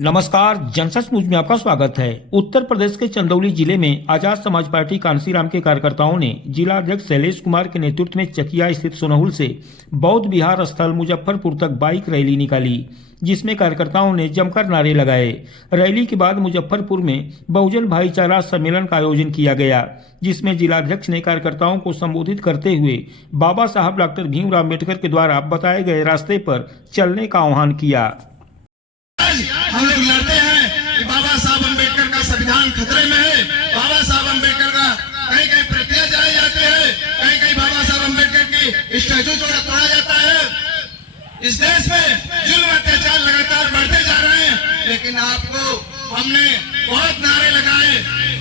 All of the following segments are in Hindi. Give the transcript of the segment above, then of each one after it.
नमस्कार, जनसच न्यूज में आपका स्वागत है। उत्तर प्रदेश के चंदौली जिले में आजाद समाज पार्टी कांसीराम के कार्यकर्ताओं ने जिला अध्यक्ष शैलेश कुमार के नेतृत्व में चकिया स्थित सोनहुल से बौद्ध विहार स्थल मुजफ्फरपुर तक बाइक रैली निकाली, जिसमें कार्यकर्ताओं ने जमकर नारे लगाए। रैली के बाद मुजफ्फरपुर में बहुजन भाईचारा सम्मेलन का आयोजन किया गया, जिसमें जिलाध्यक्ष ने कार्यकर्ताओं को संबोधित करते हुए बाबा साहब डॉक्टर भीमराव अम्बेडकर के द्वारा बताए गए रास्ते पर चलने का आह्वान किया। हम लोग लड़ते हैं कि बाबा साहब अम्बेडकर का संविधान खतरे में है। बाबा साहब अम्बेडकर का कहीं कहीं प्रतियां जलाई जाती है, कहीं कहीं बाबा साहब अम्बेडकर की स्टैचू तोड़ा जाता है। इस देश में जुल्म अत्याचार लगातार बढ़ते जा रहे हैं, लेकिन आपको हमने बहुत नारे लगाए,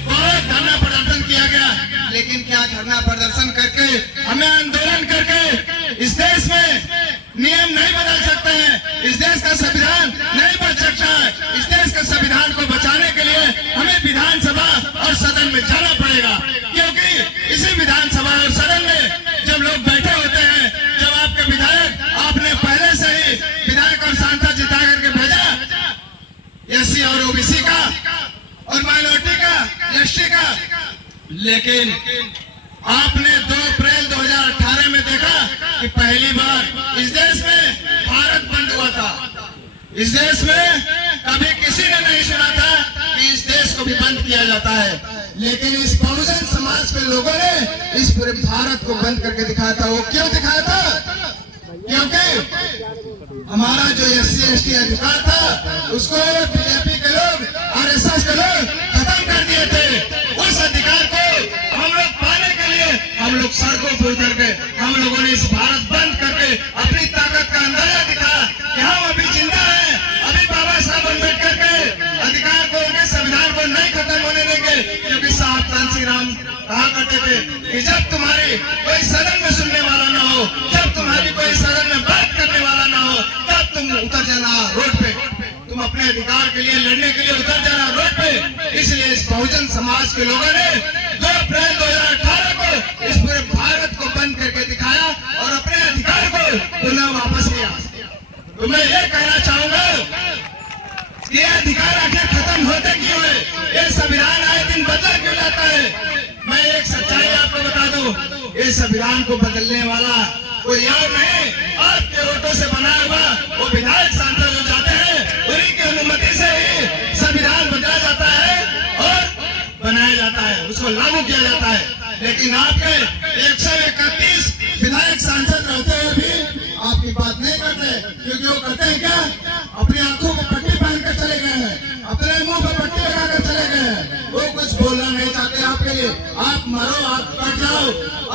बहुत धरना प्रदर्शन किया गया, लेकिन क्या धरना प्रदर्शन करके हमें आंदोलन करके इस देश में नियम नहीं बदल सकते हैं, इस देश का संविधान नहीं बच सकता है। इस देश के संविधान को बचाने के लिए हमें विधानसभा और सदन में जाना पड़ेगा, क्योंकि इसी विधानसभा और सदन में जब लोग बैठे होते हैं, जब आपके विधायक आपने पहले से ही विधायक और सांसद जिता करके भेजा एससी और ओबीसी का और माइनॉरिटी का, एसटी का, लेकिन आपने 2 अप्रैल 2018 में देखा कि पहली बार इस देश में भारत बंद हुआ था। इस देश में कभी किसी ने नहीं सुना था कि इस देश को भी बंद किया जाता है, लेकिन इस बहुजन समाज के लोगों ने इस पूरे भारत को बंद करके दिखाया था। वो क्यों दिखाया था? क्योंकि हमारा जो एससी एसटी अधिकार था उसको बीजेपी के लोग, आरएसएस के लोग खत्म कर दिए थे। उस अधिकार को हम लोग पाने के लिए हम लोग सड़कों पर उतर के हम लोगों ने इस भारत बंद करके अपनी ताकत का अंदाजा दिखाया कि हम अभी जिंदा हैं, अभी बाबा साहब अम्बेडकर के अधिकार को, उनके संविधान को नहीं खत्म होने देंगे। क्योंकि साहब कांसीराम कहा करते थे कि जब तुम्हारी कोई सदन में सुनने वाला ना हो, जब तुम्हारी कोई सदन में बात करने वाला ना हो, तब तुम उतर जाना रोड पे, तुम अपने अधिकार के लिए लड़ने के लिए उतर जाना रोड पे। इसलिए इस बहुजन समाज के लोगों ने 2 अप्रैल 2018 को इस पूरे भारत को बंद करके दिखाया और अपने अधिकार को पुनः वापस लिया। तो मैं ये कहना चाहूंगा कि ये अधिकार आखिर खत्म होते क्यों है? ये संविधान आए दिन बदला क्यों जाता है? मैं एक सच्चाई आपको बता दूं, ये संविधान को बदलने वाला कोई और नहीं, आपके वोटों से बना हुआ वो विधायक सांसद जो जाते हैं, उन्हीं की अनुमति से ही संविधान बदला जाता है और बनाया जाता है, उसको लागू किया जाता है। लेकिन आपके 131 विधायक सांसद रहते हुए भी आपकी बात नहीं करते, क्योंकि वो करते हैं क्या? अपनी आंखों को पट्टी पहन कर चले गए हैं, अपने मुंह पर पट्टी लगाकर चले गए हैं। वो कुछ बोलना नहीं चाहते आपके लिए। आप मरो, आप कट जाओ,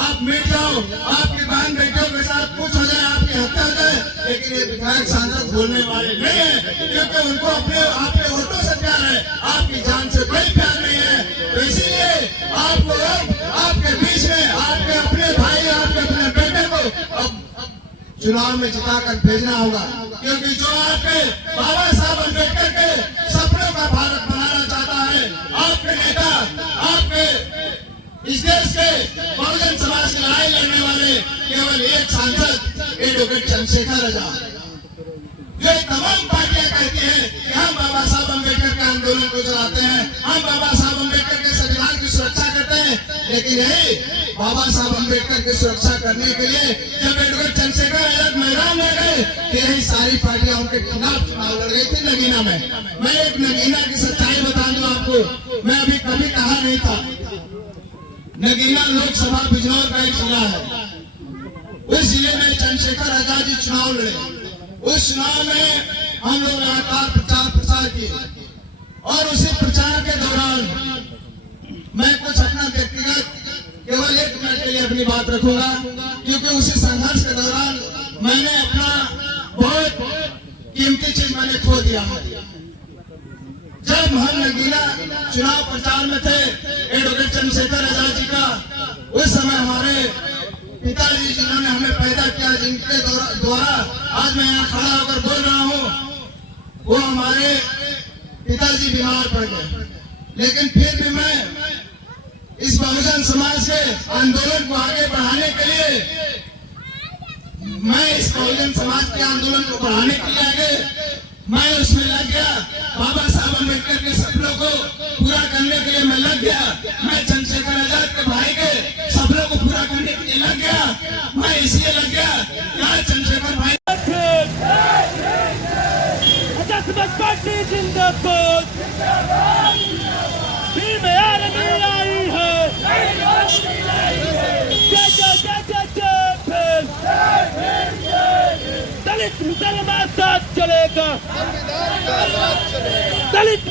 आप मिट जाओ, आपकी बहन बेटियों के साथ कुछ हो जाए, आपकी हत्या हो जाए, लेकिन ये विधायक सांसद बोलने वाले नहीं है, क्योंकि उनको अपने आपके वोटों से प्यार है, आपकी जान से कोई प्यार नहीं है। तो इसीलिए आपको आपके बीच में आपके अपने भाई, आपके अपने बेटे को अब चुनाव में जिताकर भेजना होगा, क्योंकि जो आपके बाबा साहब अम्बेडकर के सपनों का भारत बनाना चाहता है, आपके नेता, आपके इस देश के बहुजन समाज की लड़ाई लड़ने वाले केवल एक सांसद एडवोकेट चंद्रशेखर आजाद, जो तमाम पार्टियां कहती हैं कि हम बाबा साहब अम्बेडकर के आंदोलन को चलाते हैं, हम बाबा साहब अम्बेडकर के संविधान की सुरक्षा करते हैं, लेकिन यही बाबा साहब अम्बेडकर की सुरक्षा करने के लिए जब एडवोकेट चंद्रशेखर आजाद मैदान में गए, यही सारी पार्टियां उनके खिलाफ चुनाव लड़ रही थी नगीना में। मैं एक नगीना की सच्चाई बता दूं आपको, मैं अभी कभी कहा नहीं था, नगीना लोकसभा बिजनौर का एक जिला है, उस जिले में चंद्रशेखर आजाद जी चुनाव लड़े। उस चुनाव में हम लोग लगातार प्रचार किए और उसी प्रचार के दौरान मैं कुछ अपना व्यक्तिगत केवल 1 मिनट के लिए अपनी बात रखूंगा, क्योंकि उसी संघर्ष के दौरान मैंने अपना बहुत कीमती चीज मैंने खो दिया है। जब हम नगीना चुनाव प्रचार में थे एडवोकेट चंद्रशेखर आजाद जी का, उस समय हमारे पिताजी जिन्होंने हमें पैदा किया, जिनके द्वारा आज मैं यहाँ खड़ा होकर बोल रहा हूँ, वो हमारे पिताजी बीमार पड़ गए। लेकिन फिर भी मैं इस बहुजन समाज के आंदोलन को आगे बढ़ाने के लिए, मैं इस बहुजन समाज के आंदोलन को बढ़ाने के लिए आगे मैं उसमें लग गया। बाबा साहब अम्बेडकर के सपनों को पूरा करने के लिए मैं लग गया। मैं चंद्रशेखर आजाद के भाई के सपनों को पूरा करने के लिए लग गया। मैं इसलिए लग गया क्या चंद्रशेखर भाई आजाद समाज पार्टी जिंदाबाद। फिर में आर्मी आई है। दलित मुसलमान साथ चलेगा। दलित